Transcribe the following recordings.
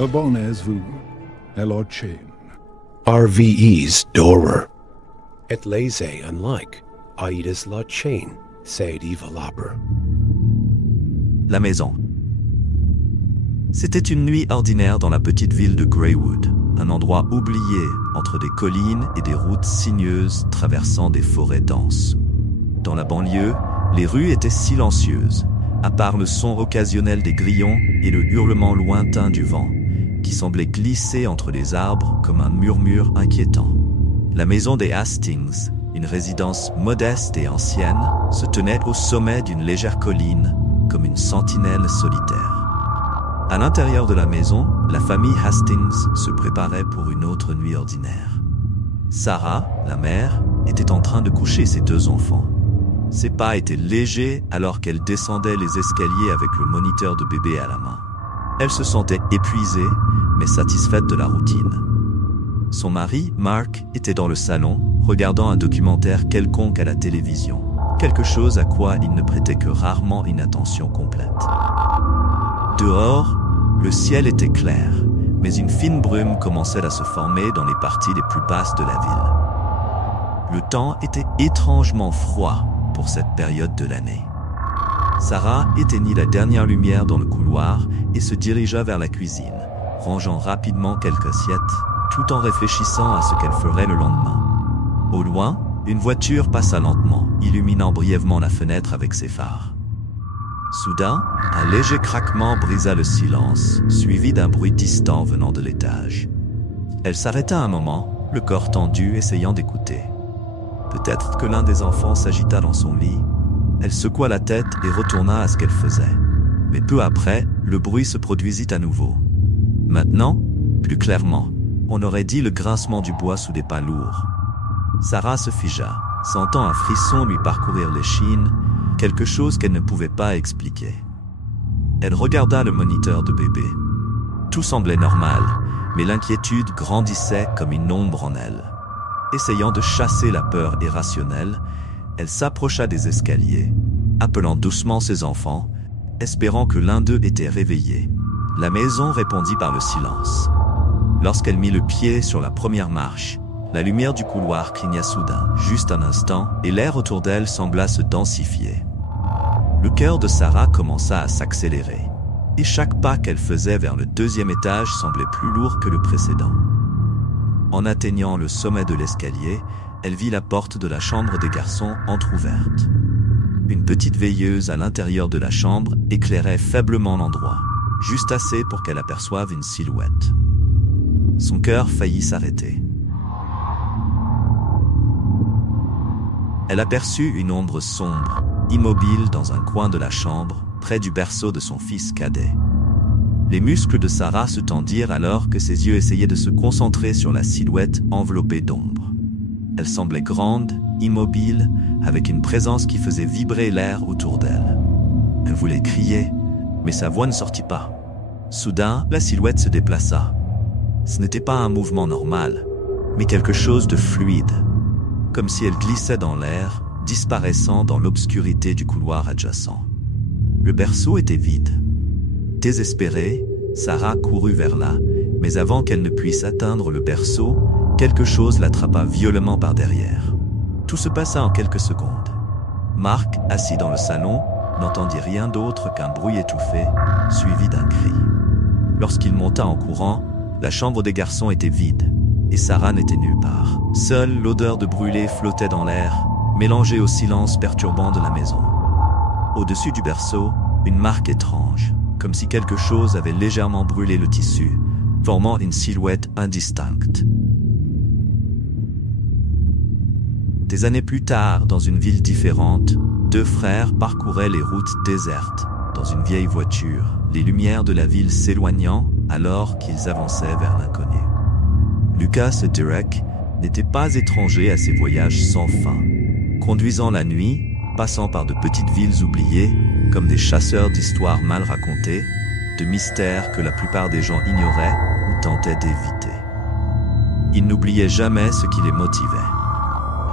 Abonez vous, Elochain. RVE's Dorer. Et laisse unlike Aidas la chain, said Evalabra. La maison. C'était une nuit ordinaire dans la petite ville de Greywood, un endroit oublié entre des collines et des routes sinueuses traversant des forêts denses. Dans la banlieue, les rues étaient silencieuses, à part le son occasionnel des grillons et le hurlement lointain du vent, qui semblait glisser entre les arbres comme un murmure inquiétant. La maison des Hastings, une résidence modeste et ancienne, se tenait au sommet d'une légère colline, comme une sentinelle solitaire. À l'intérieur de la maison, la famille Hastings se préparait pour une autre nuit ordinaire. Sarah, la mère, était en train de coucher ses 2 enfants. Ses pas étaient légers alors qu'elle descendait les escaliers avec le moniteur de bébé à la main. Elle se sentait épuisée, mais satisfaite de la routine. Son mari, Mark, était dans le salon, regardant un documentaire quelconque à la télévision. Quelque chose à quoi il ne prêtait que rarement une attention complète. Dehors, le ciel était clair, mais une fine brume commençait à se former dans les parties les plus basses de la ville. Le temps était étrangement froid pour cette période de l'année. Sarah éteignit la dernière lumière dans le couloir et se dirigea vers la cuisine, rangeant rapidement quelques assiettes, tout en réfléchissant à ce qu'elle ferait le lendemain. Au loin, une voiture passa lentement, illuminant brièvement la fenêtre avec ses phares. Soudain, un léger craquement brisa le silence, suivi d'un bruit distant venant de l'étage. Elle s'arrêta un moment, le corps tendu, essayant d'écouter. Peut-être que l'un des enfants s'agita dans son lit. Elle secoua la tête et retourna à ce qu'elle faisait. Mais peu après, le bruit se produisit à nouveau. Maintenant, plus clairement, on aurait dit le grincement du bois sous des pas lourds. Sarah se figea, sentant un frisson lui parcourir l'échine, quelque chose qu'elle ne pouvait pas expliquer. Elle regarda le moniteur de bébé. Tout semblait normal, mais l'inquiétude grandissait comme une ombre en elle. Essayant de chasser la peur irrationnelle, elle s'approcha des escaliers, appelant doucement ses enfants, espérant que l'un d'eux était réveillé. La maison répondit par le silence. Lorsqu'elle mit le pied sur la première marche, la lumière du couloir cligna soudain, juste un instant, et l'air autour d'elle sembla se densifier. Le cœur de Sarah commença à s'accélérer, et chaque pas qu'elle faisait vers le 2e étage semblait plus lourd que le précédent. En atteignant le sommet de l'escalier, elle vit la porte de la chambre des garçons entr'ouverte. Une petite veilleuse à l'intérieur de la chambre éclairait faiblement l'endroit, juste assez pour qu'elle aperçoive une silhouette. Son cœur faillit s'arrêter. Elle aperçut une ombre sombre, immobile dans un coin de la chambre, près du berceau de son fils cadet. Les muscles de Sarah se tendirent alors que ses yeux essayaient de se concentrer sur la silhouette enveloppée d'ombre. Elle semblait grande, immobile, avec une présence qui faisait vibrer l'air autour d'elle. Elle voulait crier, mais sa voix ne sortit pas. Soudain, la silhouette se déplaça. Ce n'était pas un mouvement normal, mais quelque chose de fluide, comme si elle glissait dans l'air, disparaissant dans l'obscurité du couloir adjacent. Le berceau était vide. Désespérée, Sarah courut vers là, mais avant qu'elle ne puisse atteindre le berceau, quelque chose l'attrapa violemment par derrière. Tout se passa en quelques secondes. Mark, assis dans le salon, n'entendit rien d'autre qu'un bruit étouffé, suivi d'un cri. Lorsqu'il monta en courant, la chambre des garçons était vide, et Sarah n'était nulle part. Seule l'odeur de brûlé flottait dans l'air, mélangée au silence perturbant de la maison. Au-dessus du berceau, une marque étrange, comme si quelque chose avait légèrement brûlé le tissu, formant une silhouette indistincte. Des années plus tard, dans une ville différente, 2 frères parcouraient les routes désertes, dans une vieille voiture, les lumières de la ville s'éloignant alors qu'ils avançaient vers l'inconnu. Lucas et Derek n'étaient pas étrangers à ces voyages sans fin, conduisant la nuit, passant par de petites villes oubliées, comme des chasseurs d'histoires mal racontées, de mystères que la plupart des gens ignoraient ou tentaient d'éviter. Ils n'oubliaient jamais ce qui les motivait.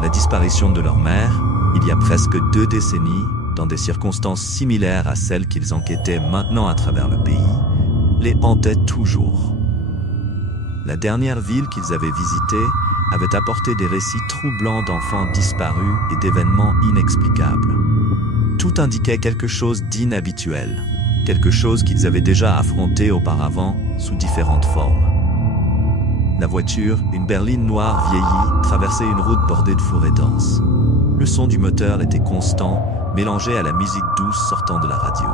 La disparition de leur mère, il y a presque 2 décennies, dans des circonstances similaires à celles qu'ils enquêtaient maintenant à travers le pays, les hantait toujours. la dernière ville qu'ils avaient visitée avait apporté des récits troublants d'enfants disparus et d'événements inexplicables. Tout indiquait quelque chose d'inhabituel, quelque chose qu'ils avaient déjà affronté auparavant sous différentes formes. La voiture, une berline noire vieillie, traversait une route bordée de forêts denses. Le son du moteur était constant, mélangé à la musique douce sortant de la radio.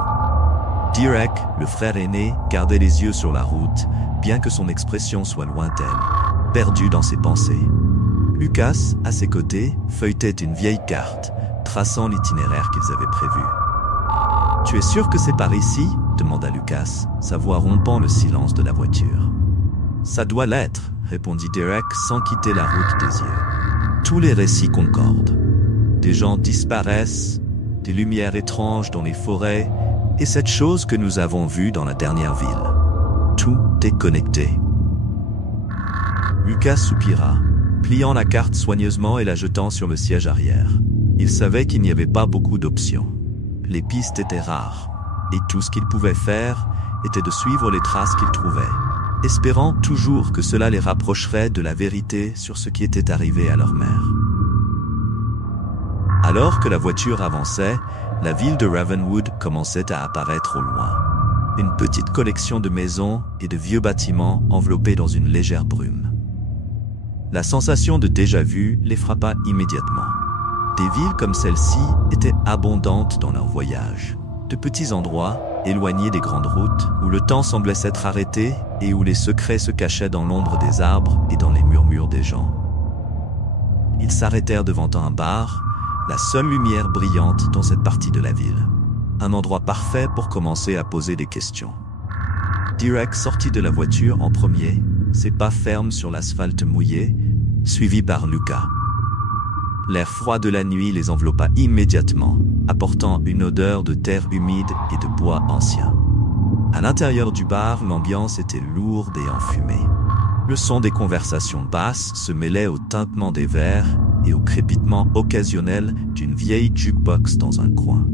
Derek, le frère aîné, gardait les yeux sur la route, bien que son expression soit lointaine, perdu dans ses pensées. Lucas, à ses côtés, feuilletait une vieille carte, traçant l'itinéraire qu'ils avaient prévu. « Tu es sûr que c'est par ici ?» demanda Lucas, sa voix rompant le silence de la voiture. « Ça doit l'être », répondit Derek sans quitter la route des yeux. Tous les récits concordent. Des gens disparaissent, des lumières étranges dans les forêts, et cette chose que nous avons vue dans la dernière ville. Tout est connecté. Lucas soupira, pliant la carte soigneusement et la jetant sur le siège arrière. Il savait qu'il n'y avait pas beaucoup d'options. Les pistes étaient rares, et tout ce qu'il pouvait faire était de suivre les traces qu'il trouvait, espérant toujours que cela les rapprocherait de la vérité sur ce qui était arrivé à leur mère. Alors que la voiture avançait, la ville de Ravenwood commençait à apparaître au loin. Une petite collection de maisons et de vieux bâtiments enveloppés dans une légère brume. La sensation de déjà-vu les frappa immédiatement. Des villes comme celle-ci étaient abondantes dans leur voyage. De petits endroits, éloignés des grandes routes, où le temps semblait s'être arrêté et où les secrets se cachaient dans l'ombre des arbres et dans les murmures des gens. Ils s'arrêtèrent devant un bar, la seule lumière brillante dans cette partie de la ville. Un endroit parfait pour commencer à poser des questions. Derek sortit de la voiture en premier, ses pas fermes sur l'asphalte mouillé, suivi par Lucas. L'air froid de la nuit les enveloppa immédiatement, apportant une odeur de terre humide et de bois ancien. À l'intérieur du bar, l'ambiance était lourde et enfumée. Le son des conversations basses se mêlait au tintement des verres et au crépitement occasionnel d'une vieille jukebox dans un coin.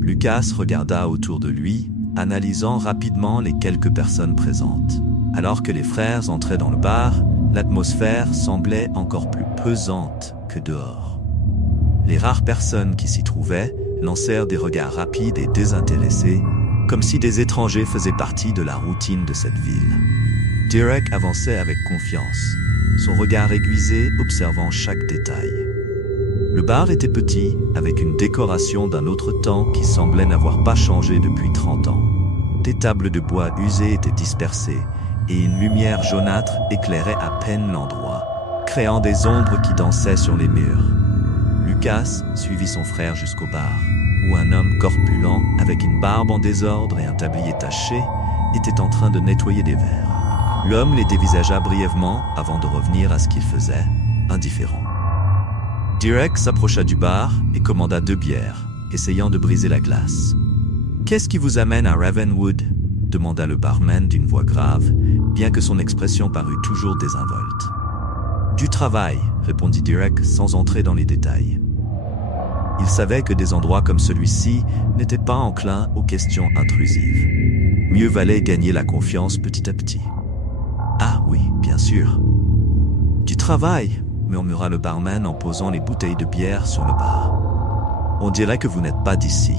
Lucas regarda autour de lui, analysant rapidement les quelques personnes présentes. Alors que les frères entraient dans le bar, l'atmosphère semblait encore plus pesante que dehors. Les rares personnes qui s'y trouvaient lancèrent des regards rapides et désintéressés, comme si des étrangers faisaient partie de la routine de cette ville. Derek avançait avec confiance, son regard aiguisé observant chaque détail. Le bar était petit, avec une décoration d'un autre temps qui semblait n'avoir pas changé depuis 30 ans. Des tables de bois usées étaient dispersées, et une lumière jaunâtre éclairait à peine l'endroit, créant des ombres qui dansaient sur les murs. Lucas suivit son frère jusqu'au bar, où un homme corpulent, avec une barbe en désordre et un tablier taché, était en train de nettoyer des verres. L'homme les dévisagea brièvement avant de revenir à ce qu'il faisait, indifférent. Derek s'approcha du bar et commanda 2 bières, essayant de briser la glace. « Qu'est-ce qui vous amène à Ravenwood ?» demanda le barman d'une voix grave, bien que son expression parût toujours désinvolte. « Du travail », répondit Derek sans entrer dans les détails. Il savait que des endroits comme celui-ci n'étaient pas enclins aux questions intrusives. Mieux valait gagner la confiance petit à petit. « Ah oui, bien sûr. »« Du travail », murmura le barman en posant les bouteilles de bière sur le bar. « On dirait que vous n'êtes pas d'ici. »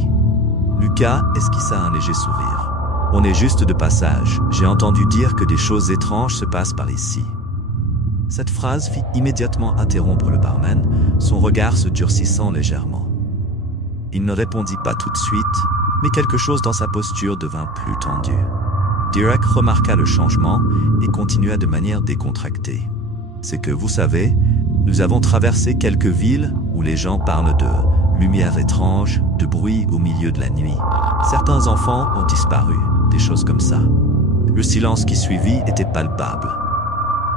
Lucas esquissa un léger sourire. « On est juste de passage. J'ai entendu dire que des choses étranges se passent par ici. » Cette phrase fit immédiatement interrompre le barman, son regard se durcissant légèrement. Il ne répondit pas tout de suite, mais quelque chose dans sa posture devint plus tendu. Derek remarqua le changement et continua de manière décontractée. « C'est que, vous savez, nous avons traversé quelques villes où les gens parlent de lumière étrange, de bruit au milieu de la nuit. Certains enfants ont disparu, des choses comme ça. Le silence qui suivit était palpable.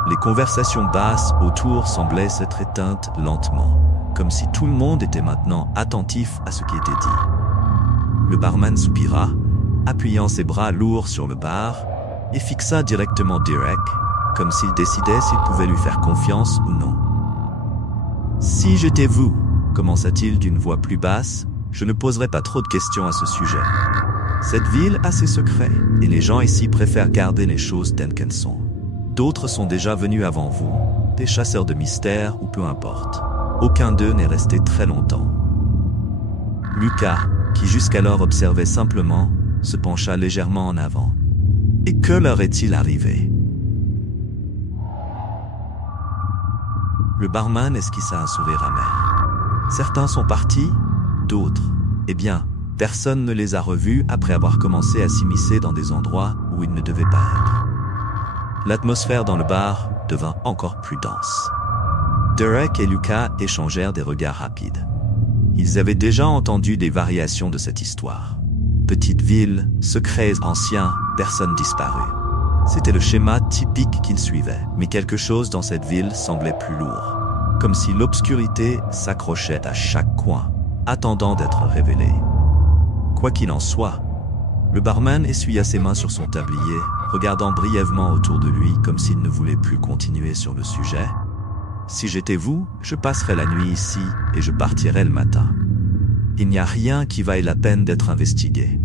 Les conversations basses autour semblaient s'être éteintes lentement, comme si tout le monde était maintenant attentif à ce qui était dit. Le barman soupira, appuyant ses bras lourds sur le bar, et fixa directement Derek, comme s'il décidait s'il pouvait lui faire confiance ou non. « Si j'étais vous, » commença-t-il d'une voix plus basse, « je ne poserais pas trop de questions à ce sujet. Cette ville a ses secrets, et les gens ici préfèrent garder les choses telles qu'elles sont. d'autres sont déjà venus avant vous, des chasseurs de mystères ou peu importe. Aucun d'eux n'est resté très longtemps. Lucas, qui jusqu'alors observait simplement, se pencha légèrement en avant. Et que leur est-il arrivé? Le barman esquissa un sourire amer. Certains sont partis, d'autres, eh bien, personne ne les a revus après avoir commencé à s'immiscer dans des endroits où ils ne devaient pas être. L'atmosphère dans le bar devint encore plus dense. Derek et Lucas échangèrent des regards rapides. Ils avaient déjà entendu des variations de cette histoire. Petite ville, secrets anciens, personnes disparues. C'était le schéma typique qu'ils suivaient, mais quelque chose dans cette ville semblait plus lourd. Comme si l'obscurité s'accrochait à chaque coin, attendant d'être révélée. Quoi qu'il en soit, le barman essuya ses mains sur son tablier, regardant brièvement autour de lui comme s'il ne voulait plus continuer sur le sujet. « Si j'étais vous, je passerais la nuit ici et je partirais le matin. Il n'y a rien qui vaille la peine d'être investigué. »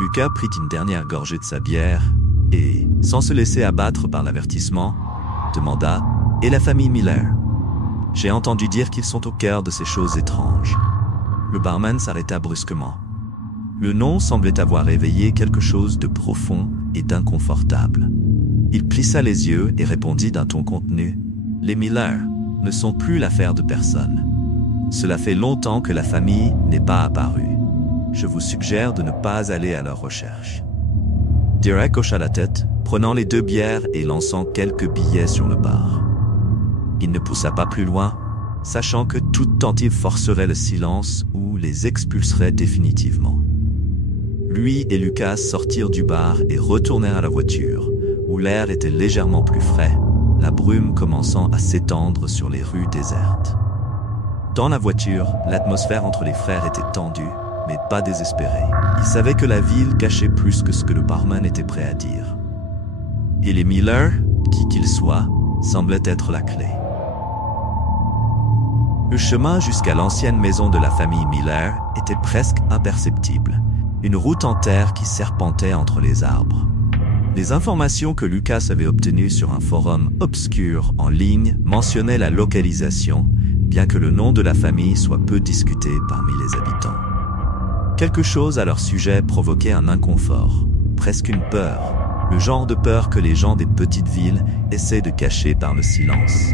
Lucas prit une dernière gorgée de sa bière et, sans se laisser abattre par l'avertissement, demanda « Et la famille Miller? J'ai entendu dire qu'ils sont au cœur de ces choses étranges. » Le barman s'arrêta brusquement. Le nom semblait avoir éveillé quelque chose de profond et d'inconfortable. Il plissa les yeux et répondit d'un ton contenu. « Les Miller ne sont plus l'affaire de personne. Cela fait longtemps que la famille n'est pas apparue. Je vous suggère de ne pas aller à leur recherche. » Derek hocha la tête, prenant les 2 bières et lançant quelques billets sur le bar. Il ne poussa pas plus loin, sachant que toute tentative forcerait le silence ou les expulserait définitivement. Lui et Lucas sortirent du bar et retournèrent à la voiture, où l'air était légèrement plus frais, la brume commençant à s'étendre sur les rues désertes. Dans la voiture, l'atmosphère entre les frères était tendue, mais pas désespérée. Ils savaient que la ville cachait plus que ce que le barman était prêt à dire. Et les Miller, qui qu'ils soient, semblaient être la clé. Le chemin jusqu'à l'ancienne maison de la famille Miller était presque imperceptible, une route en terre qui serpentait entre les arbres. Les informations que Lucas avait obtenues sur un forum obscur en ligne mentionnaient la localisation, bien que le nom de la famille soit peu discuté parmi les habitants. Quelque chose à leur sujet provoquait un inconfort, presque une peur, le genre de peur que les gens des petites villes essaient de cacher par le silence.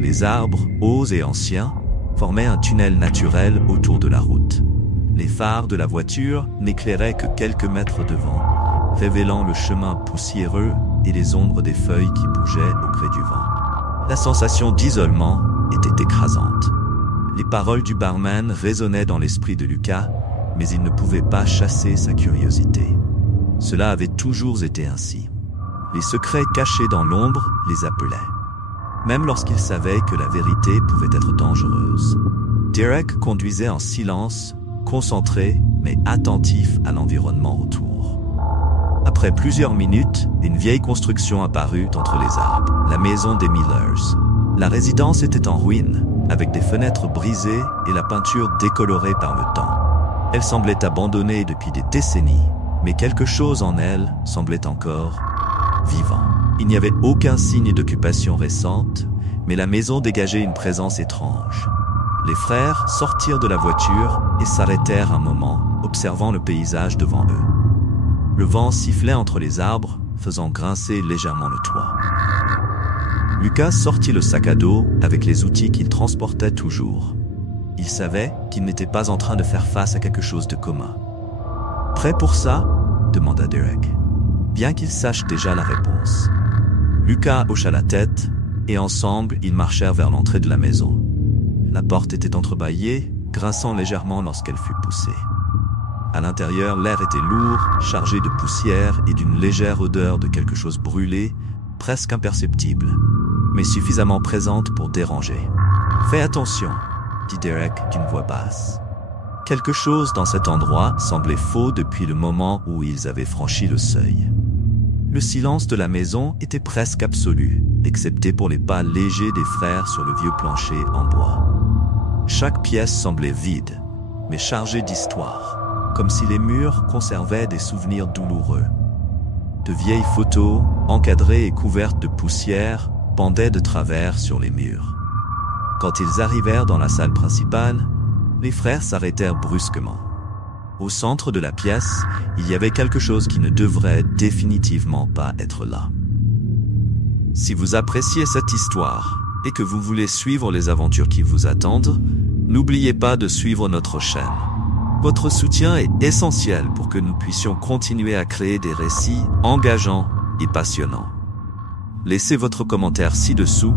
Les arbres, hauts et anciens, formaient un tunnel naturel autour de la route. Les phares de la voiture n'éclairaient que quelques mètres devant, révélant le chemin poussiéreux et les ombres des feuilles qui bougeaient au gré du vent. La sensation d'isolement était écrasante. Les paroles du barman résonnaient dans l'esprit de Lucas, mais il ne pouvait pas chasser sa curiosité. Cela avait toujours été ainsi. Les secrets cachés dans l'ombre les appelaient, même lorsqu'il savait que la vérité pouvait être dangereuse. Derek conduisait en silence, concentré mais attentif à l'environnement autour. Après plusieurs minutes, une vieille construction apparut entre les arbres, la maison des Millers. La résidence était en ruine, avec des fenêtres brisées et la peinture décolorée par le temps. Elle semblait abandonnée depuis des décennies, mais quelque chose en elle semblait encore vivant. Il n'y avait aucun signe d'occupation récente, mais la maison dégageait une présence étrange. Les frères sortirent de la voiture et s'arrêtèrent un moment, observant le paysage devant eux. Le vent sifflait entre les arbres, faisant grincer légèrement le toit. Lucas sortit le sac à dos avec les outils qu'il transportait toujours. Il savait qu'il n'était pas en train de faire face à quelque chose de commun. « Prêt pour ça ?» demanda Derek, bien qu'il sache déjà la réponse. Lucas hocha la tête et ensemble, ils marchèrent vers l'entrée de la maison. La porte était entrebâillée, grinçant légèrement lorsqu'elle fut poussée. À l'intérieur, l'air était lourd, chargé de poussière et d'une légère odeur de quelque chose brûlé, presque imperceptible, mais suffisamment présente pour déranger. « Fais attention !» dit Derek d'une voix basse. Quelque chose dans cet endroit semblait faux depuis le moment où ils avaient franchi le seuil. Le silence de la maison était presque absolu, excepté pour les pas légers des frères sur le vieux plancher en bois. Chaque pièce semblait vide, mais chargée d'histoire, comme si les murs conservaient des souvenirs douloureux. De vieilles photos, encadrées et couvertes de poussière, pendaient de travers sur les murs. Quand ils arrivèrent dans la salle principale, les frères s'arrêtèrent brusquement. Au centre de la pièce, il y avait quelque chose qui ne devrait définitivement pas être là. Si vous appréciez cette histoire et que vous voulez suivre les aventures qui vous attendent, n'oubliez pas de suivre notre chaîne. Votre soutien est essentiel pour que nous puissions continuer à créer des récits engageants et passionnants. Laissez votre commentaire ci-dessous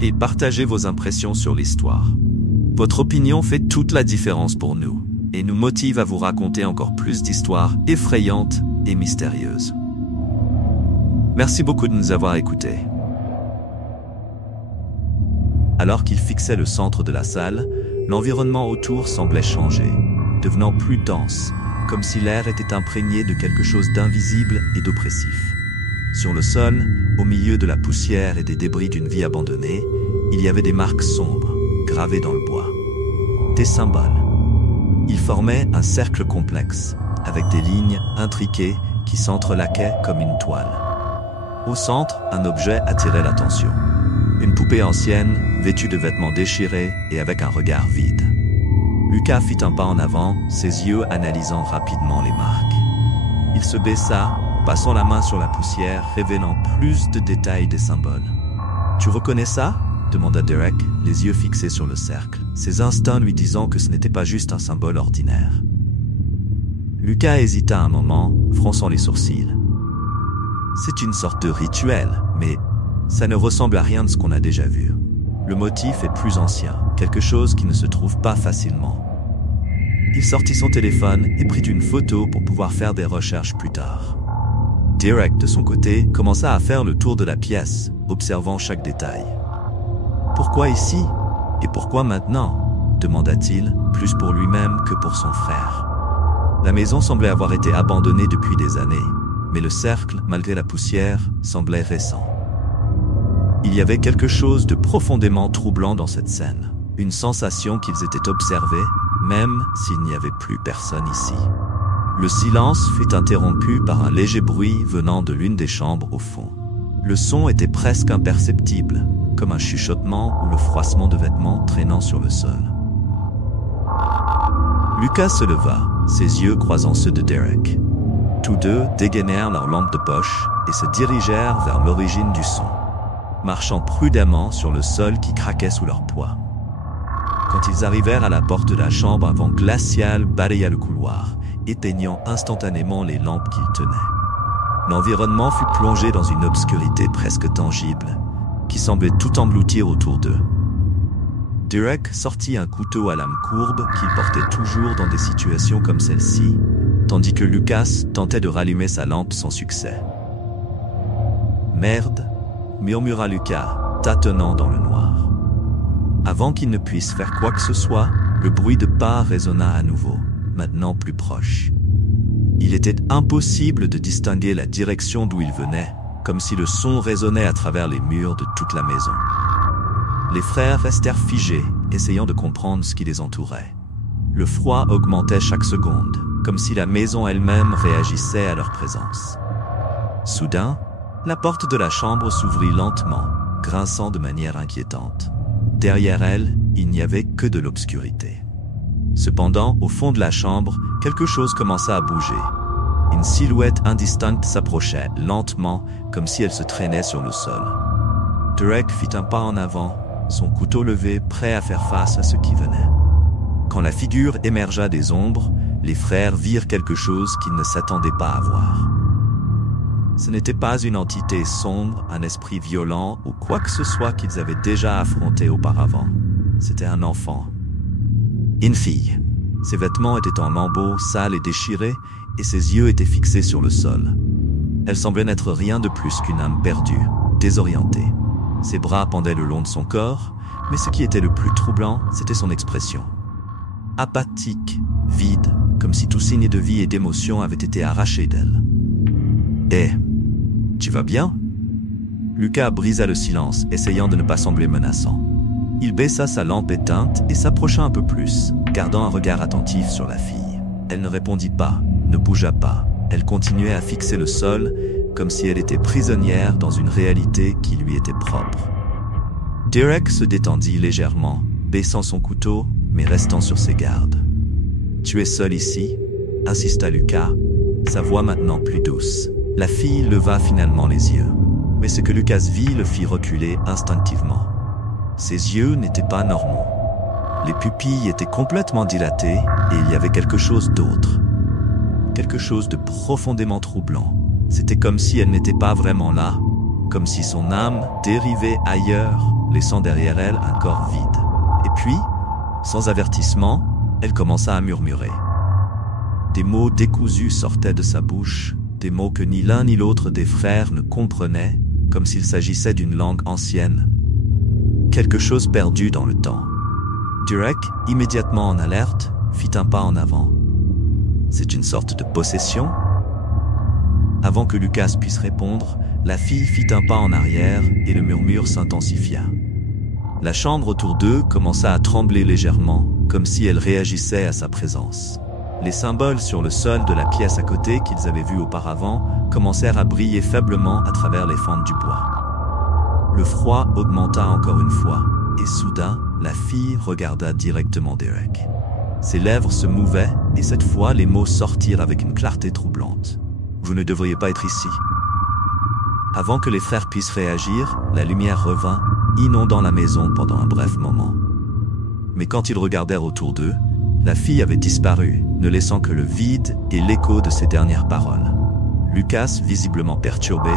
et partagez vos impressions sur l'histoire. Votre opinion fait toute la différence pour nous et nous motive à vous raconter encore plus d'histoires effrayantes et mystérieuses. Merci beaucoup de nous avoir écoutés. Alors qu'il fixait le centre de la salle, l'environnement autour semblait changer, devenant plus dense, comme si l'air était imprégné de quelque chose d'invisible et d'oppressif. Sur le sol, au milieu de la poussière et des débris d'une vie abandonnée, il y avait des marques sombres, gravées dans le bois. Des symboles. Ils formaient un cercle complexe, avec des lignes intriquées qui s'entrelaquaient comme une toile. Au centre, un objet attirait l'attention. Une poupée ancienne, vêtue de vêtements déchirés et avec un regard vide. Lucas fit un pas en avant, ses yeux analysant rapidement les marques. Il se baissa, passant la main sur la poussière, révélant plus de détails des symboles. « Tu reconnais ça ?» demanda Derek, les yeux fixés sur le cercle, ses instincts lui disant que ce n'était pas juste un symbole ordinaire. Lucas hésita un moment, fronçant les sourcils. « C'est une sorte de rituel, mais ça ne ressemble à rien de ce qu'on a déjà vu. Le motif est plus ancien, quelque chose qui ne se trouve pas facilement. » Il sortit son téléphone et prit une photo pour pouvoir faire des recherches plus tard. Derek, de son côté, commença à faire le tour de la pièce, observant chaque détail. « Pourquoi ici? Et pourquoi maintenant ?» demanda-t-il, plus pour lui-même que pour son frère. La maison semblait avoir été abandonnée depuis des années, mais le cercle, malgré la poussière, semblait récent. Il y avait quelque chose de profondément troublant dans cette scène, une sensation qu'ils étaient observés, même s'il n'y avait plus personne ici. Le silence fut interrompu par un léger bruit venant de l'une des chambres au fond. Le son était presque imperceptible, comme un chuchotement ou le froissement de vêtements traînant sur le sol. Lucas se leva, ses yeux croisant ceux de Derek. Tous deux dégainèrent leurs lampes de poche et se dirigèrent vers l'origine du son, marchant prudemment sur le sol qui craquait sous leur poids. Quand ils arrivèrent à la porte de la chambre, un vent glacial balaya le couloir, éteignant instantanément les lampes qu'ils tenaient. L'environnement fut plongé dans une obscurité presque tangible, qui semblait tout engloutir autour d'eux. Derek sortit un couteau à lame courbe qu'il portait toujours dans des situations comme celle-ci, tandis que Lucas tentait de rallumer sa lampe sans succès. « Merde !» murmura Lucas, tâtonnant dans le noir. Avant qu'il ne puisse faire quoi que ce soit, le bruit de pas résonna à nouveau, maintenant plus proche. Il était impossible de distinguer la direction d'où il venait, comme si le son résonnait à travers les murs de toute la maison. Les frères restèrent figés, essayant de comprendre ce qui les entourait. Le froid augmentait chaque seconde, comme si la maison elle-même réagissait à leur présence. Soudain, la porte de la chambre s'ouvrit lentement, grinçant de manière inquiétante. Derrière elle, il n'y avait que de l'obscurité. Cependant, au fond de la chambre, quelque chose commença à bouger. Une silhouette indistincte s'approchait, lentement, comme si elle se traînait sur le sol. Derek fit un pas en avant, son couteau levé, prêt à faire face à ce qui venait. Quand la figure émergea des ombres, les frères virent quelque chose qu'ils ne s'attendaient pas à voir. Ce n'était pas une entité sombre, un esprit violent ou quoi que ce soit qu'ils avaient déjà affronté auparavant. C'était un enfant. Une fille. Ses vêtements étaient en lambeaux, sales et déchirés, et ses yeux étaient fixés sur le sol. Elle semblait n'être rien de plus qu'une âme perdue, désorientée. Ses bras pendaient le long de son corps, mais ce qui était le plus troublant, c'était son expression. Apathique, vide, comme si tout signe de vie et d'émotion avait été arraché d'elle. « Hé, tu vas bien ?» Lucas brisa le silence, essayant de ne pas sembler menaçant. Il baissa sa lampe éteinte et s'approcha un peu plus, gardant un regard attentif sur la fille. Elle ne répondit pas, ne bougea pas, elle continuait à fixer le sol, comme si elle était prisonnière dans une réalité qui lui était propre. Derek se détendit légèrement, baissant son couteau, mais restant sur ses gardes. « Tu es seul ici ?» insista Lucas, sa voix maintenant plus douce. La fille leva finalement les yeux, mais ce que Lucas vit le fit reculer instinctivement. Ses yeux n'étaient pas normaux. Les pupilles étaient complètement dilatées et il y avait quelque chose d'autre. Quelque chose de profondément troublant. C'était comme si elle n'était pas vraiment là, comme si son âme dérivait ailleurs, laissant derrière elle un corps vide. Et puis, sans avertissement, elle commença à murmurer. Des mots décousus sortaient de sa bouche, des mots que ni l'un ni l'autre des frères ne comprenaient, comme s'il s'agissait d'une langue ancienne. Quelque chose perdu dans le temps. Derek, immédiatement en alerte, fit un pas en avant. C'est une sorte de possession ? Avant que Lucas puisse répondre, la fille fit un pas en arrière et le murmure s'intensifia. La chambre autour d'eux commença à trembler légèrement, comme si elle réagissait à sa présence. Les symboles sur le sol de la pièce à côté qu'ils avaient vus auparavant commencèrent à briller faiblement à travers les fentes du bois. Le froid augmenta encore une fois, et soudain, la fille regarda directement Derek. Ses lèvres se mouvaient, et cette fois les mots sortirent avec une clarté troublante. « Vous ne devriez pas être ici. » Avant que les frères puissent réagir, la lumière revint, inondant la maison pendant un bref moment. Mais quand ils regardèrent autour d'eux, la fille avait disparu, ne laissant que le vide et l'écho de ses dernières paroles. Lucas, visiblement perturbé,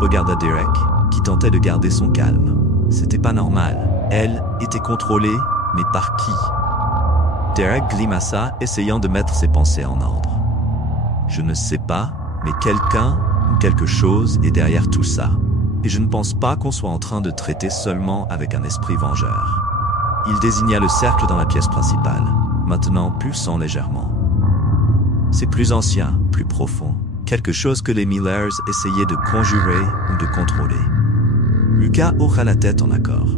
regarda Derek, qui tentait de garder son calme. C'était pas normal. Elle était contrôlée, mais par qui? Derek grimaça, essayant de mettre ses pensées en ordre. Je ne sais pas, mais quelqu'un ou quelque chose est derrière tout ça. Et je ne pense pas qu'on soit en train de traiter seulement avec un esprit vengeur. Il désigna le cercle dans la pièce principale, maintenant pulsant légèrement. C'est plus ancien, plus profond, quelque chose que les Millers essayaient de conjurer ou de contrôler. Lucas hocha la tête en accord.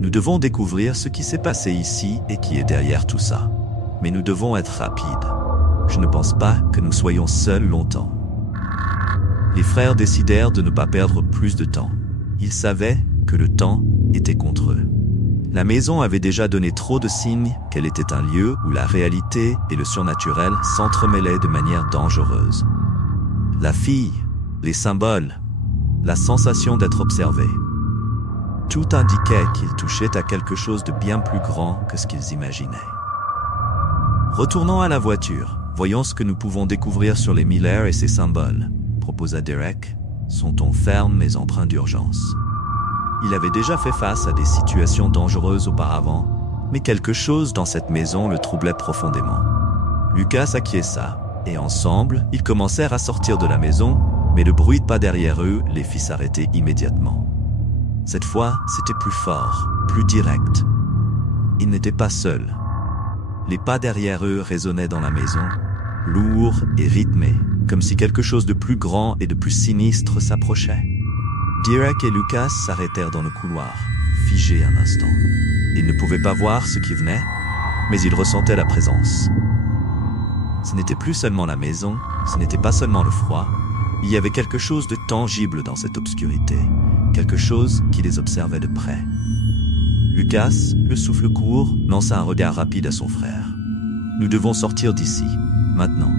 Nous devons découvrir ce qui s'est passé ici et qui est derrière tout ça. Mais nous devons être rapides. Je ne pense pas que nous soyons seuls longtemps. Les frères décidèrent de ne pas perdre plus de temps. Ils savaient que le temps était contre eux. La maison avait déjà donné trop de signes qu'elle était un lieu où la réalité et le surnaturel s'entremêlaient de manière dangereuse. La fille, les symboles, la sensation d'être observé. Tout indiquait qu'ils touchaient à quelque chose de bien plus grand que ce qu'ils imaginaient. Retournons à la voiture. Voyons ce que nous pouvons découvrir sur les Miller et ses symboles, proposa Derek, son ton ferme mais empreint d'urgence. Il avait déjà fait face à des situations dangereuses auparavant, mais quelque chose dans cette maison le troublait profondément. Lucas acquiesça, et ensemble, ils commencèrent à sortir de la maison, mais le bruit de pas derrière eux les fit s'arrêter immédiatement. Cette fois, c'était plus fort, plus direct. Ils n'étaient pas seuls. Les pas derrière eux résonnaient dans la maison, lourds et rythmés, comme si quelque chose de plus grand et de plus sinistre s'approchait. Derek et Lucas s'arrêtèrent dans le couloir, figés un instant. Ils ne pouvaient pas voir ce qui venait, mais ils ressentaient la présence. Ce n'était plus seulement la maison, ce n'était pas seulement le froid. Il y avait quelque chose de tangible dans cette obscurité, quelque chose qui les observait de près. Lucas, le souffle court, lança un regard rapide à son frère. « Nous devons sortir d'ici, maintenant. »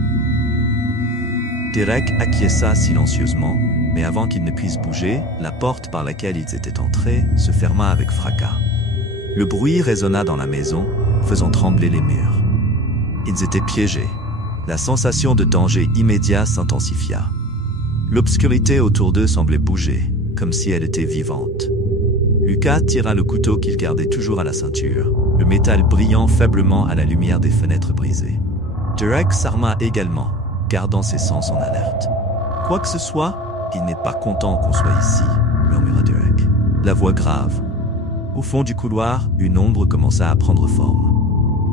Derek acquiesça silencieusement, mais avant qu'ils ne puissent bouger, la porte par laquelle ils étaient entrés se ferma avec fracas. Le bruit résonna dans la maison, faisant trembler les murs. Ils étaient piégés. La sensation de danger immédiat s'intensifia. L'obscurité autour d'eux semblait bouger, comme si elle était vivante. Lucas tira le couteau qu'il gardait toujours à la ceinture, le métal brillant faiblement à la lumière des fenêtres brisées. Derek s'arma également, gardant ses sens en alerte. « Quoi que ce soit, il n'est pas content qu'on soit ici, » murmura Derek, la voix grave. Au fond du couloir, une ombre commença à prendre forme.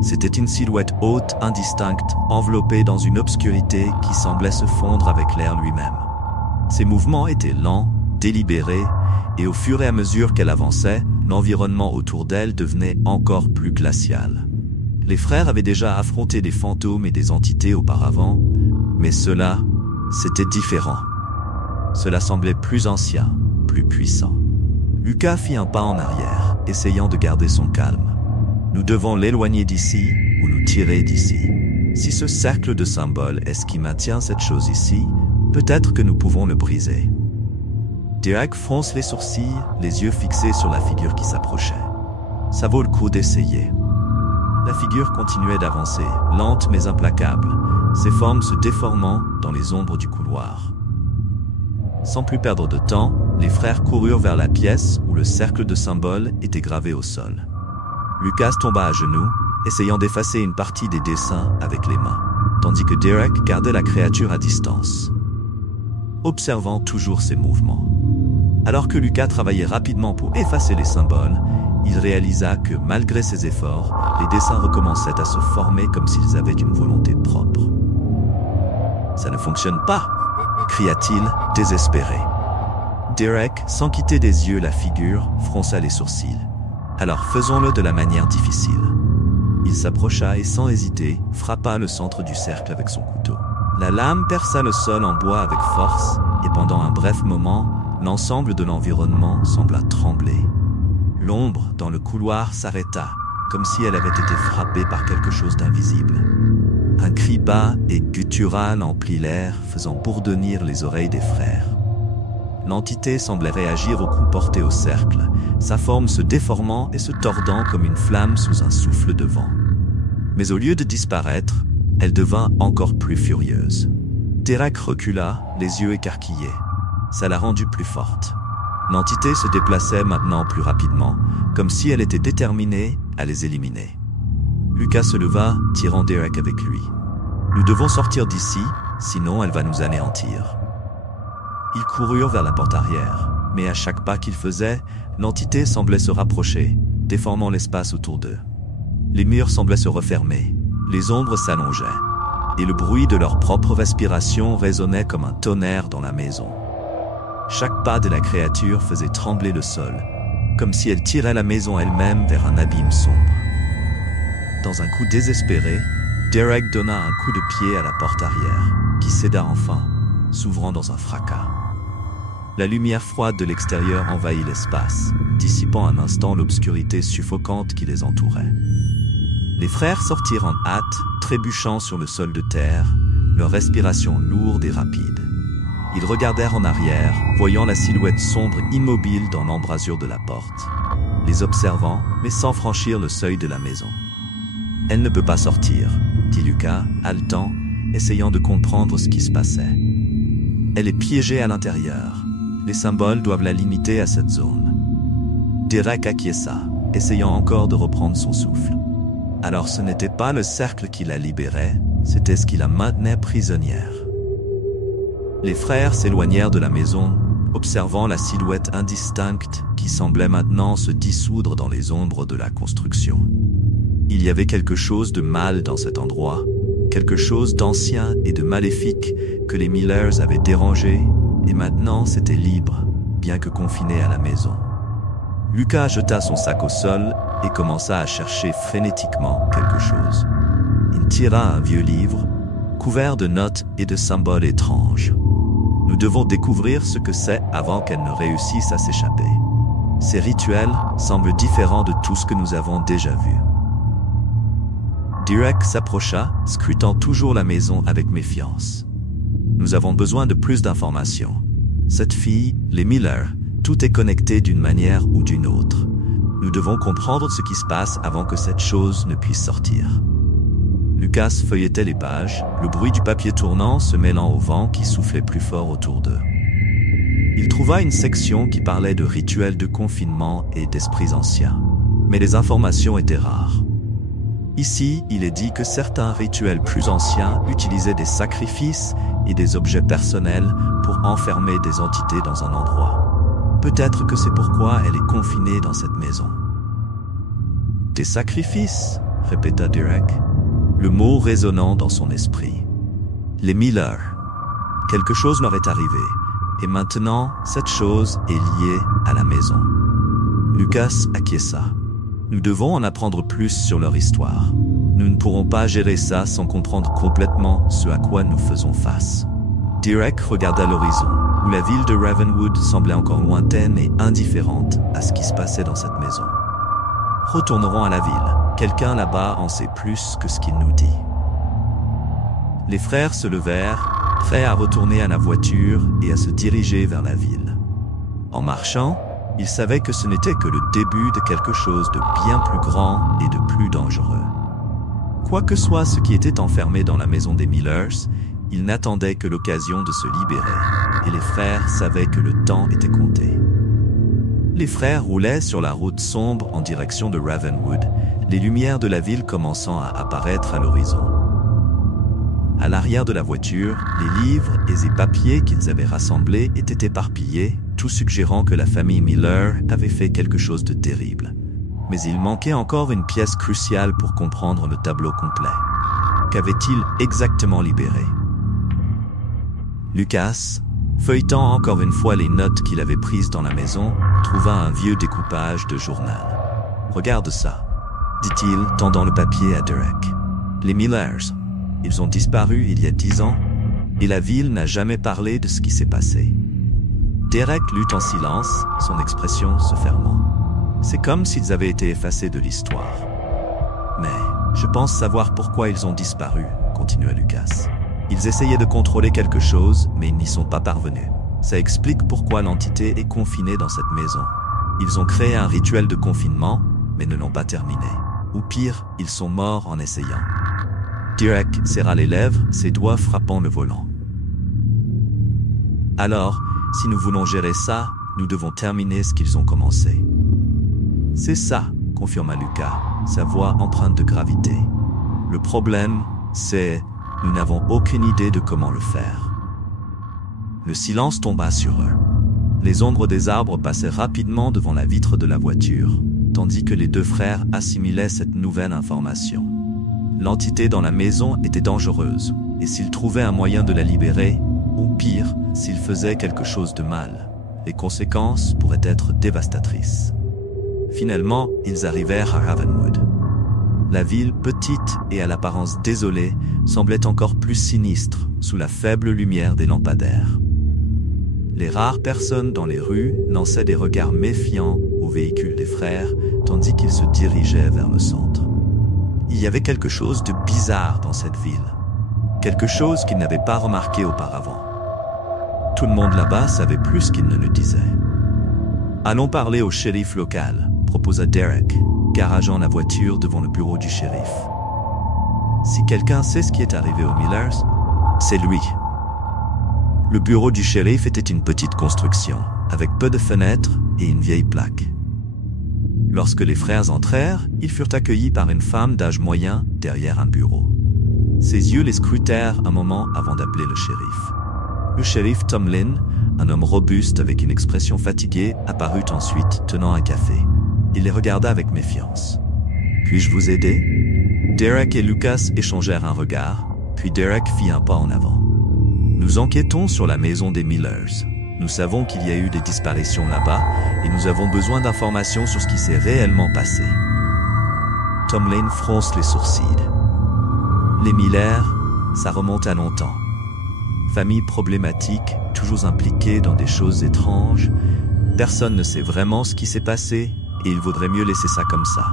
C'était une silhouette haute, indistincte, enveloppée dans une obscurité qui semblait se fondre avec l'air lui-même. Ses mouvements étaient lents, délibérés, et au fur et à mesure qu'elle avançait, l'environnement autour d'elle devenait encore plus glacial. Les frères avaient déjà affronté des fantômes et des entités auparavant, mais cela, c'était différent. Cela semblait plus ancien, plus puissant. Lucas fit un pas en arrière, essayant de garder son calme. Nous devons l'éloigner d'ici ou nous tirer d'ici. Si ce cercle de symboles est ce qui maintient cette chose ici, peut-être que nous pouvons le briser. Derek fronce les sourcils, les yeux fixés sur la figure qui s'approchait. Ça vaut le coup d'essayer. La figure continuait d'avancer, lente mais implacable, ses formes se déformant dans les ombres du couloir. Sans plus perdre de temps, les frères coururent vers la pièce où le cercle de symboles était gravé au sol. Lucas tomba à genoux, essayant d'effacer une partie des dessins avec les mains, tandis que Derek gardait la créature à distance, observant toujours ses mouvements. Alors que Lucas travaillait rapidement pour effacer les symboles, il réalisa que, malgré ses efforts, les dessins recommençaient à se former comme s'ils avaient une volonté propre. « Ça ne fonctionne pas !» cria-t-il, désespéré. Derek, sans quitter des yeux la figure, fronça les sourcils. « Alors faisons-le de la manière difficile. » Il s'approcha et, sans hésiter, frappa le centre du cercle avec son couteau. La lame perça le sol en bois avec force, et pendant un bref moment, l'ensemble de l'environnement sembla trembler. L'ombre dans le couloir s'arrêta, comme si elle avait été frappée par quelque chose d'invisible. Un cri bas et guttural emplit l'air, faisant bourdonnir les oreilles des frères. L'entité semblait réagir au coup porté au cercle, sa forme se déformant et se tordant comme une flamme sous un souffle de vent. Mais au lieu de disparaître, elle devint encore plus furieuse. Derek recula, les yeux écarquillés. Ça la rendit plus forte. L'entité se déplaçait maintenant plus rapidement, comme si elle était déterminée à les éliminer. Lucas se leva, tirant Derek avec lui. « Nous devons sortir d'ici, sinon elle va nous anéantir. » Ils coururent vers la porte arrière, mais à chaque pas qu'ils faisaient, l'entité semblait se rapprocher, déformant l'espace autour d'eux. Les murs semblaient se refermer, les ombres s'allongeaient, et le bruit de leur propre respiration résonnait comme un tonnerre dans la maison. Chaque pas de la créature faisait trembler le sol, comme si elle tirait la maison elle-même vers un abîme sombre. Dans un coup désespéré, Derek donna un coup de pied à la porte arrière, qui céda enfin, s'ouvrant dans un fracas. La lumière froide de l'extérieur envahit l'espace, dissipant un instant l'obscurité suffocante qui les entourait. Les frères sortirent en hâte, trébuchant sur le sol de terre, leur respiration lourde et rapide. Ils regardèrent en arrière, voyant la silhouette sombre immobile dans l'embrasure de la porte, les observant, mais sans franchir le seuil de la maison. « Elle ne peut pas sortir », dit Lucas, haletant, essayant de comprendre ce qui se passait. « Elle est piégée à l'intérieur. Les symboles doivent la limiter à cette zone. » Derek acquiesça, essayant encore de reprendre son souffle. Alors ce n'était pas le cercle qui la libérait, c'était ce qui la maintenait prisonnière. Les frères s'éloignèrent de la maison, observant la silhouette indistincte qui semblait maintenant se dissoudre dans les ombres de la construction. Il y avait quelque chose de mal dans cet endroit, quelque chose d'ancien et de maléfique que les Millers avaient dérangé, et maintenant c'était libre, bien que confiné à la maison. Lucas jeta son sac au sol et commença à chercher frénétiquement quelque chose. Il tira un vieux livre, couvert de notes et de symboles étranges. Nous devons découvrir ce que c'est avant qu'elle ne réussisse à s'échapper. Ces rituels semblent différents de tout ce que nous avons déjà vu. Derek s'approcha, scrutant toujours la maison avec méfiance. Nous avons besoin de plus d'informations. Cette fille, les Miller, tout est connecté d'une manière ou d'une autre. Nous devons comprendre ce qui se passe avant que cette chose ne puisse sortir. Lucas feuilletait les pages, le bruit du papier tournant se mêlant au vent qui soufflait plus fort autour d'eux. Il trouva une section qui parlait de rituels de confinement et d'esprits anciens. Mais les informations étaient rares. Ici, il est dit que certains rituels plus anciens utilisaient des sacrifices et des objets personnels pour enfermer des entités dans un endroit. Peut-être que c'est pourquoi elle est confinée dans cette maison. « Des sacrifices ?» répéta Derek, le mot résonnant dans son esprit. « Les Miller. Quelque chose leur est arrivé, et maintenant, cette chose est liée à la maison. » Lucas acquiesça. Nous devons en apprendre plus sur leur histoire. Nous ne pourrons pas gérer ça sans comprendre complètement ce à quoi nous faisons face. Derek regarda l'horizon, où la ville de Ravenwood semblait encore lointaine et indifférente à ce qui se passait dans cette maison. « Retournerons à la ville. Quelqu'un là-bas en sait plus que ce qu'il nous dit. » Les frères se levèrent, prêts à retourner à la voiture et à se diriger vers la ville. En marchant, ils savaient que ce n'était que le début de quelque chose de bien plus grand et de plus dangereux. Quoi que soit ce qui était enfermé dans la maison des Millers, ils n'attendaient que l'occasion de se libérer, et les frères savaient que le temps était compté. Les frères roulaient sur la route sombre en direction de Ravenwood, les lumières de la ville commençant à apparaître à l'horizon. À l'arrière de la voiture, les livres et les papiers qu'ils avaient rassemblés étaient éparpillés, tout suggérant que la famille Miller avait fait quelque chose de terrible. Mais il manquait encore une pièce cruciale pour comprendre le tableau complet. Qu'avait-il exactement libéré? Lucas, feuilletant encore une fois les notes qu'il avait prises dans la maison, trouva un vieux découpage de journal. « Regarde ça », dit-il, tendant le papier à Derek. « Les Millers, ils ont disparu il y a 10 ans, et la ville n'a jamais parlé de ce qui s'est passé. » Derek lut en silence, son expression se fermant. « C'est comme s'ils avaient été effacés de l'histoire. »« Mais je pense savoir pourquoi ils ont disparu, » continua Lucas. « Ils essayaient de contrôler quelque chose, mais ils n'y sont pas parvenus. Ça explique pourquoi l'entité est confinée dans cette maison. Ils ont créé un rituel de confinement, mais ne l'ont pas terminé. Ou pire, ils sont morts en essayant. » Derek serra les lèvres, ses doigts frappant le volant. « Alors, si nous voulons gérer ça, nous devons terminer ce qu'ils ont commencé. »« C'est ça, » confirma Lucas, sa voix empreinte de gravité. « Le problème, c'est... nous n'avons aucune idée de comment le faire. » Le silence tomba sur eux. Les ombres des arbres passaient rapidement devant la vitre de la voiture, tandis que les deux frères assimilaient cette nouvelle information. L'entité dans la maison était dangereuse, et s'ils trouvaient un moyen de la libérer, ou pire, s'ils faisaient quelque chose de mal, les conséquences pourraient être dévastatrices. Finalement, ils arrivèrent à Ravenwood. La ville, petite et à l'apparence désolée, semblait encore plus sinistre sous la faible lumière des lampadaires. Les rares personnes dans les rues lançaient des regards méfiants aux véhicules des frères, tandis qu'ils se dirigeaient vers le centre. Il y avait quelque chose de bizarre dans cette ville. Quelque chose qu'ils n'avaient pas remarqué auparavant. Tout le monde là-bas savait plus qu'il ne le disait. « Allons parler au shérif local », proposa Derek, garageant la voiture devant le bureau du shérif. Si quelqu'un sait ce qui est arrivé aux Millers, c'est lui. Le bureau du shérif était une petite construction, avec peu de fenêtres et une vieille plaque. Lorsque les frères entrèrent, ils furent accueillis par une femme d'âge moyen derrière un bureau. Ses yeux les scrutèrent un moment avant d'appeler le shérif. Le shérif Tomlin, un homme robuste avec une expression fatiguée, apparut ensuite tenant un café. Il les regarda avec méfiance. « Puis-je vous aider ?» Derek et Lucas échangèrent un regard, puis Derek fit un pas en avant. « Nous enquêtons sur la maison des Millers. Nous savons qu'il y a eu des disparitions là-bas et nous avons besoin d'informations sur ce qui s'est réellement passé. » Tomlin fronce les sourcils. « Les Millers, ça remonte à longtemps. Famille problématique, toujours impliquée dans des choses étranges. Personne ne sait vraiment ce qui s'est passé et il vaudrait mieux laisser ça comme ça. »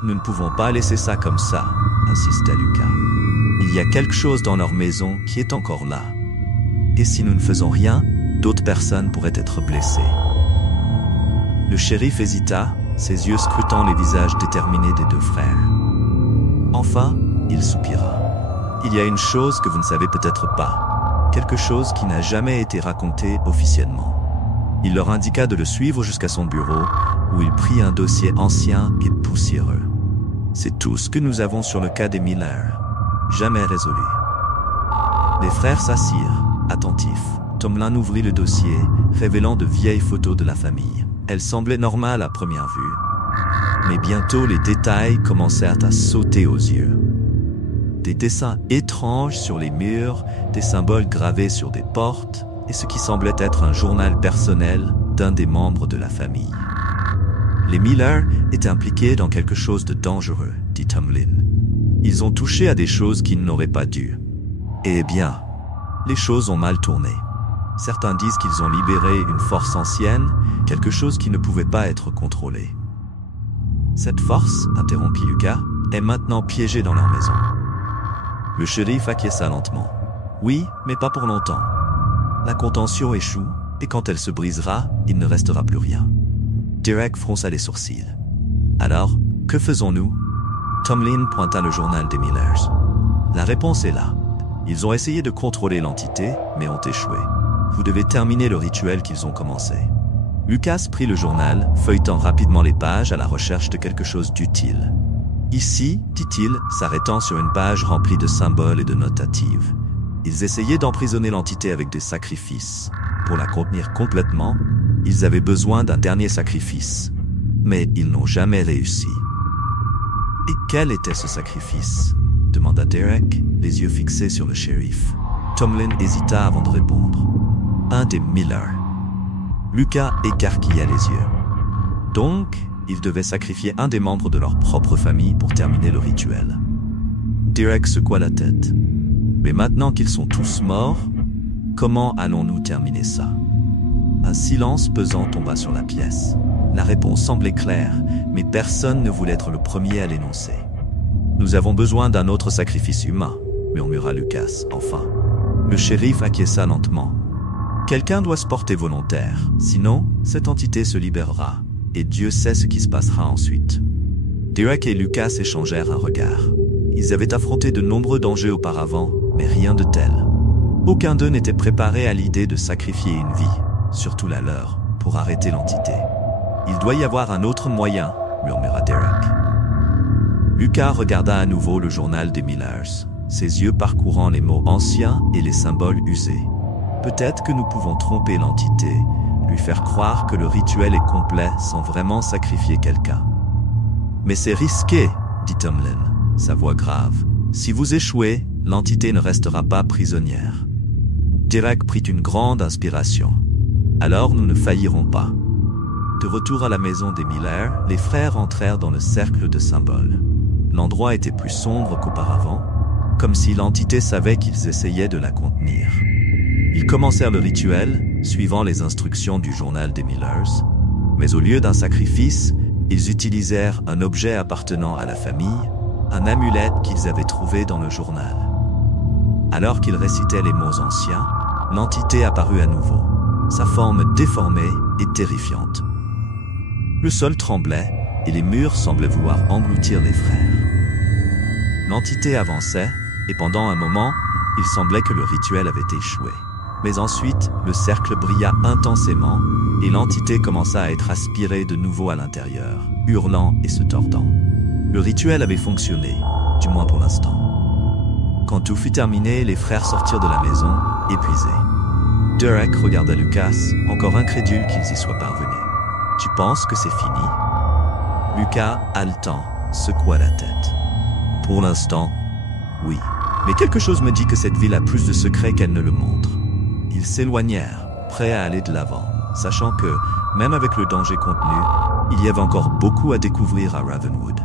« Nous ne pouvons pas laisser ça comme ça, » insista Lucas. « Il y a quelque chose dans leur maison qui est encore là. Et si nous ne faisons rien, d'autres personnes pourraient être blessées. » Le shérif hésita, ses yeux scrutant les visages déterminés des deux frères. Enfin, il soupira. « Il y a une chose que vous ne savez peut-être pas, quelque chose qui n'a jamais été raconté officiellement. » Il leur indiqua de le suivre jusqu'à son bureau, où il prit un dossier ancien et poussiéreux. C'est tout ce que nous avons sur le cas des Miller, jamais résolu. Les frères s'assirent, attentifs. Tomlin ouvrit le dossier, révélant de vieilles photos de la famille. Elles semblaient normales à première vue. Mais bientôt, les détails commencèrent à sauter aux yeux. Des dessins étranges sur les murs, des symboles gravés sur des portes, et ce qui semblait être un journal personnel d'un des membres de la famille. Les Miller étaient impliqués dans quelque chose de dangereux, dit Tomlin. Ils ont touché à des choses qu'ils n'auraient pas dû. Eh bien, les choses ont mal tourné. Certains disent qu'ils ont libéré une force ancienne, quelque chose qui ne pouvait pas être contrôlé. Cette force, interrompit Lucas, est maintenant piégée dans leur maison. Le shérif acquiesça lentement. Oui, mais pas pour longtemps. La contention échoue, et quand elle se brisera, il ne restera plus rien. Derek fronça les sourcils. Alors, que faisons-nous? Tomlin pointa le journal des Millers. La réponse est là. Ils ont essayé de contrôler l'entité, mais ont échoué. Vous devez terminer le rituel qu'ils ont commencé. Lucas prit le journal, feuilletant rapidement les pages à la recherche de quelque chose d'utile. Ici, dit-il, s'arrêtant sur une page remplie de symboles et de notatives. Ils essayaient d'emprisonner l'entité avec des sacrifices. Pour la contenir complètement, ils avaient besoin d'un dernier sacrifice. Mais ils n'ont jamais réussi. Et quel était ce sacrifice? Demanda Derek, les yeux fixés sur le shérif. Tomlin hésita avant de répondre. Un des Miller. Lucas écarquilla les yeux. Donc, ils devaient sacrifier un des membres de leur propre famille pour terminer le rituel. Derek secoua la tête. Mais maintenant qu'ils sont tous morts, comment allons-nous terminer ça? Un silence pesant tomba sur la pièce. La réponse semblait claire, mais personne ne voulait être le premier à l'énoncer. Nous avons besoin d'un autre sacrifice humain, murmura Lucas, enfin. Le shérif acquiesça lentement. Quelqu'un doit se porter volontaire, sinon, cette entité se libérera, et Dieu sait ce qui se passera ensuite. Derek et Lucas échangèrent un regard. Ils avaient affronté de nombreux dangers auparavant, mais rien de tel. Aucun d'eux n'était préparé à l'idée de sacrifier une vie, surtout la leur, pour arrêter l'entité. Il doit y avoir un autre moyen, murmura Derek. Lucas regarda à nouveau le journal des Millers, ses yeux parcourant les mots anciens et les symboles usés. Peut-être que nous pouvons tromper l'entité, lui faire croire que le rituel est complet sans vraiment sacrifier quelqu'un. Mais c'est risqué, dit Tomlin, sa voix grave. Si vous échouez, l'entité ne restera pas prisonnière. Derek prit une grande inspiration. Alors nous ne faillirons pas. De retour à la maison des Miller, les frères entrèrent dans le cercle de symboles. L'endroit était plus sombre qu'auparavant, comme si l'entité savait qu'ils essayaient de la contenir. Ils commencèrent le rituel, suivant les instructions du journal des Millers, mais au lieu d'un sacrifice, ils utilisèrent un objet appartenant à la famille, un amulette qu'ils avaient trouvé dans le journal. Alors qu'ils récitaient les mots anciens, l'entité apparut à nouveau, sa forme déformée et terrifiante. Le sol tremblait et les murs semblaient vouloir engloutir les frères. L'entité avançait et pendant un moment, il semblait que le rituel avait échoué. Mais ensuite, le cercle brilla intensément et l'entité commença à être aspirée de nouveau à l'intérieur, hurlant et se tordant. Le rituel avait fonctionné, du moins pour l'instant. Quand tout fut terminé, les frères sortirent de la maison, épuisés. Derek regarda Lucas, encore incrédule qu'ils y soient parvenus. « Tu penses que c'est fini ?» Lucas, haletant, secoua la tête. « Pour l'instant, oui. Mais quelque chose me dit que cette ville a plus de secrets qu'elle ne le montre. » Ils s'éloignèrent, prêts à aller de l'avant, sachant que, même avec le danger contenu, il y avait encore beaucoup à découvrir à Ravenwood.